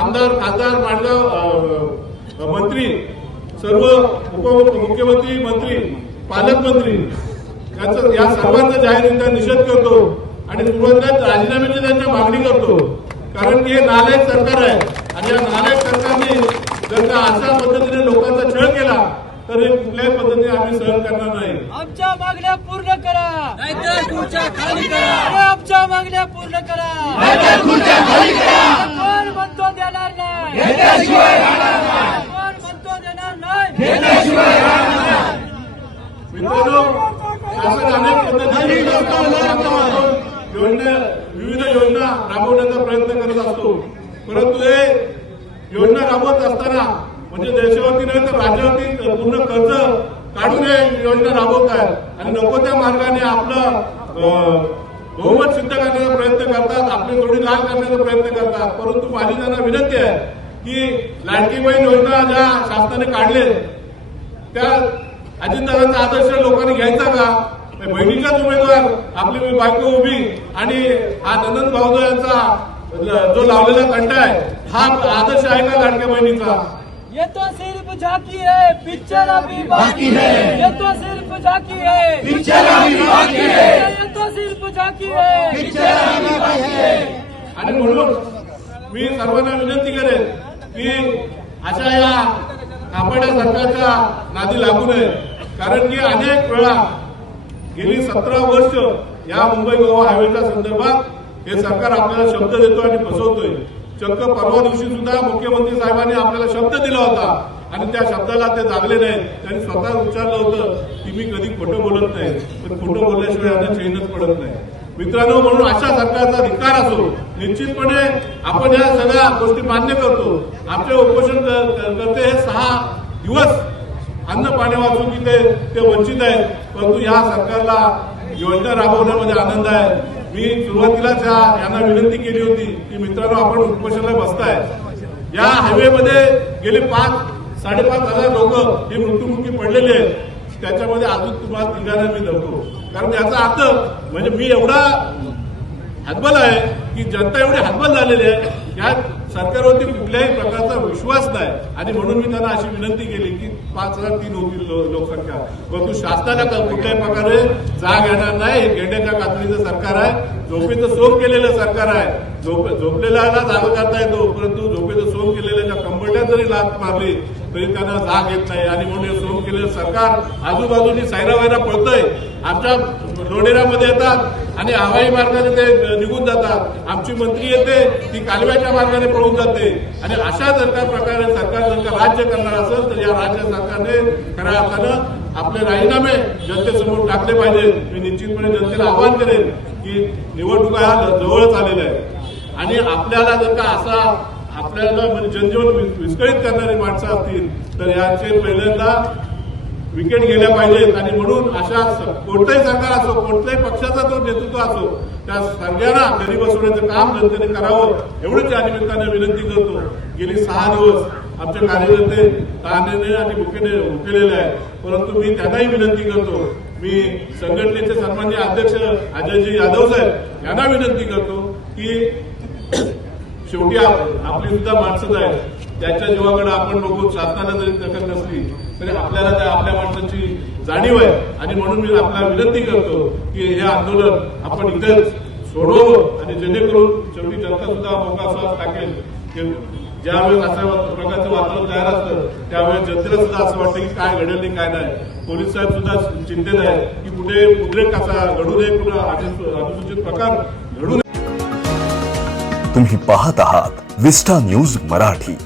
आमदार खासदार मांडगाव मंत्री सर्व उपमुख्यमंत्री मंत्री पालकमंत्री याचा या सर्वांचा जाहीररित्या निषेध करतो आणि तुरंत राजीनाम्याची त्यांच्या मागणी करतो. कारण की हे नालायक सरकार आहे आणि या नालायक सरकारने जर का अशा पद्धतीने लोकांचा छळ केला तर हे कुठल्याही पद्धतीने आम्ही सहन करणार नाही. आमच्या मागण्या पूर्ण करा. नाहीतर खुर्च्या खाली करा. आमच्या मागण्या पूर्ण करा. नाहीतर खुर्च्या खाली करा. कोण म्हणतो देणार नाही. कोण म्हणतो देणार नाही? मित्रांनो शासन अनेक पद्धतीने योजना विविध योजना राबवण्याचा प्रयत्न करत असतो. परंतु हे योजना राबवत असताना म्हणजे देशावरती नव्हे तर राज्यावरती पूर्ण कर्ज काढून हे योजना राबवत आहेत. आणि नको त्या मार्गाने आपलं बहुमत सिद्ध करण्याचा प्रयत्न करतात. आपली थोडी लाल करण्याचा प्रयत्न करतात. परंतु माझी त्यांना विनंती आहे की लाडकी बहीण योजना ज्या शासनाने काढले त्या अजितदादांचा आदर्श लोकांनी घ्यायचा का? बहिणीचाच उमेदवार आपली मी बायको उभी आणि हा नंदन भाऊजो यांचा जो लावलेला कंटा आहे हा आदर्श आहे का लाडक्या बहिणीचा? ये तो सिर्फ झांकी है पिक्चर अभी बाकी है। ये तो सिर्फ झांकी है। पिक्चर अभी बाकी है। ये तो सिर्फ झांकी है। बाकी है आणि म्हणून मी सर्वांना विनंती करेन की अशा या कापड्या सरकारच्या नादी लागू नये. कारण की अनेक वेळा गेली सतरा वर्ष या मुंबई गोवा हायवेच्या संदर्भात हे सरकार आपल्याला शब्द देतो आणि फसवतोय चक्क परवा दिवशी सुद्धा मुख्यमंत्री साहेबांनी आपल्याला शब्द दिला होता. आणि त्या शब्दाला ते जागले नाहीत. त्यांनी स्वतः उच्चारलं होतं की मी कधी खोटं बोलत नाही. पण खोटं बोलल्याशिवाय आता चैनच पडत नाही. मित्रांनो म्हणून अशा सरकारचा धिक्कार असो निश्चितपणे आपण या सगळ्या गोष्टी मान्य करतो. आमचे उपोषण करते हे सहा दिवस अन्न पाणी वाचून की ते वंचित आहेत. परंतु या सरकारला योजना राबवण्यामध्ये आनंद आहे. मी सुरुवातीलाच यांना विनंती केली होती की मित्रांनो आपण उपोषणाला बसताय. या हायवेमध्ये गेले पाच साडेपाच हजार लोक हे मृत्युमुखी पडलेले आहेत. त्याच्यामध्ये अजून तुम्हाला तिघांना मी धरतो कारण याचा अर्थ म्हणजे मी एवढा हातबल आहे की जनता एवढी हतबल झालेली आहे. या सरकारवरती कुठल्याही प्रकारचा विश्वास नाही. आणि म्हणून मी त्यांना अशी विनंती केली की पाच हजार तीन होतील लोकसंख्या. परंतु शासनाला कुठल्याही प्रकारे जाग येणार नाही. हे गेंड्याच्या कातडीचं सरकार आहे. झोपेचं सोम केलेलं सरकार आहे. झोप झोपलेल्याला जाग करता येतो परंतु झोपेचं सोम केलेल्या कंबरट्यात जरी लात मारली तरी त्यांना जाग येत नाही. आणि म्हणून हे सोम केलेलं सरकार आजूबाजूनी सायरा वायरा पळतंय. आमच्या लोणेरामध्ये येतात. आणि हवाई मार्गाने ते निघून जातात. आमची मंत्री येते ती कालव्याच्या मार्गाने पळून जाते. आणि अशा जर का प्रकारे सरकार जर का राज्य करणार असेल तर या राज्य सरकारने खऱ्या अर्थानं आपले राजीनामे जनतेसमोर टाकले पाहिजे मी निश्चितपणे जनतेला आवाहन करेन की निवडणुका ह्या जवळच आलेल्या आहे आणि आपल्याला जर का असा आपल्याला म्हणजे जनजीवन विस्कळीत करणारी माणसं असतील तर याचे पहिल्यांदा विकेट गेल्या पाहिजेत. आणि म्हणून अशा कोणतंही सरकार असो कोणत्याही पक्षाचा तो नेतृत्व असो त्या सगळ्यांना घरी बसवण्याचं काम जनतेने करावं एवढंच या निमित्ताने विनंती करतो. गेली सहा दिवस आमचे कार्यकर्ते तानेने आणि भुकेने भुकेलेले आहेत. परंतु मी त्यांनाही विनंती करतो. मी संघटनेचे सन्मान्य अध्यक्ष अजयजी यादव साहेब यांना विनंती करतो की शेवटी आपली सुद्धा माणसंच आहेत. त्याच्या जीवाकडे आपण बघून शासनाला जरी दखल नसली तरी आपल्याला त्या आपल्या माणसाची जाणीव आहे. आणि म्हणून मी आपल्याला विनंती करतो की हे आंदोलन आपण इथे सोडवू आणि जेणेकरून शेवटी जनता सुद्धा मोका श्वास टाकेल. ज्यावेळेस अशा प्रकारचं वातावरण तयार असतं त्यावेळेस जनतेला सुद्धा असं वाटतं की काय घडेल आणि काय नाही. पोलीस साहेब सुद्धा चिंतेत आहे की कुठे उद्रेक कसा घडू नये पुन्हा अनुसूचित प्रकार घडू नये. तुम्ही पाहत आहात विस्टा न्यूज मराठी.